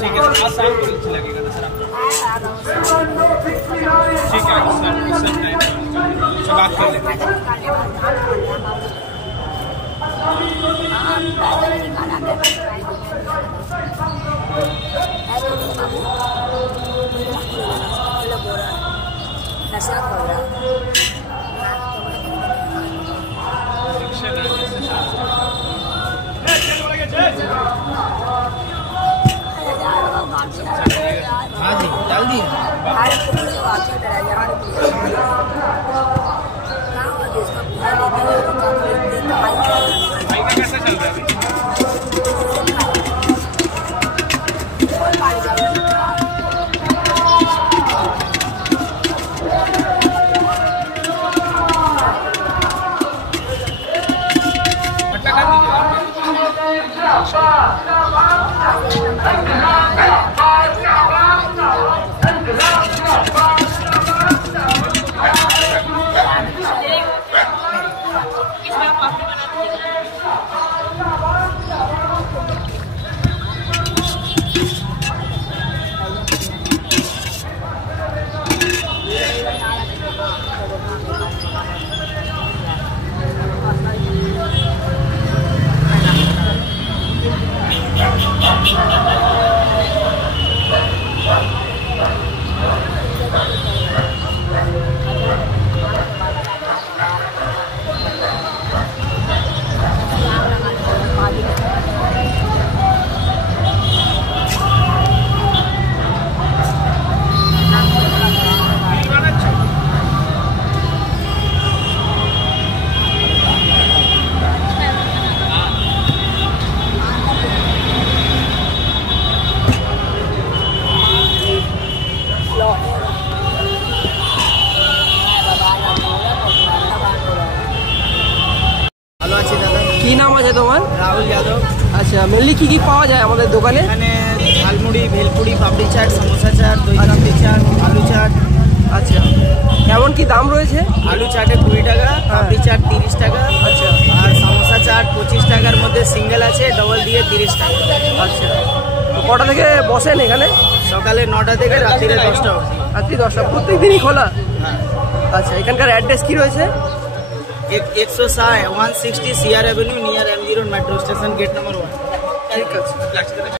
ठीक है सर, शाम को नीचे लगेगा ना सर आपका? ठीक है सर, बात कर लेंगे। हाँ जी डाल दिए। कैसे चल रहा है? কি নাম আছে তোমার? রাহুল যাদব। আচ্ছা, মেনলি কি কি পাওয়া যায় আমাদের দোকানে? এখানে ঝালমুড়ি, ভেলপুরি, পাপড়ি চাট, সমোসা চাট, দই পাপড়ি চাট, আলু চাট। আচ্ছা, কেমন কি দাম রয়েছে? আলু চাটে 20 টাকা, পাপড়ি চাট 30 টাকা। আচ্ছা, আর সমোসা চাট 25 টাকার মধ্যে সিঙ্গেল আছে, ডবল দিয়ে 30 টাকা। আচ্ছা, তো কটা থেকে বসেন এখানে? সকালে 9টা থেকে রাত্রি 10টা অবধি। রাত্রি 10টা, প্রত্যেক দিনই খোলা? হ্যাঁ। আচ্ছা, এখানকার অ্যাড্রেস কি রয়েছে? 160 160 CR avenue near M0 metro station, gate number 1। ঠিক আছে।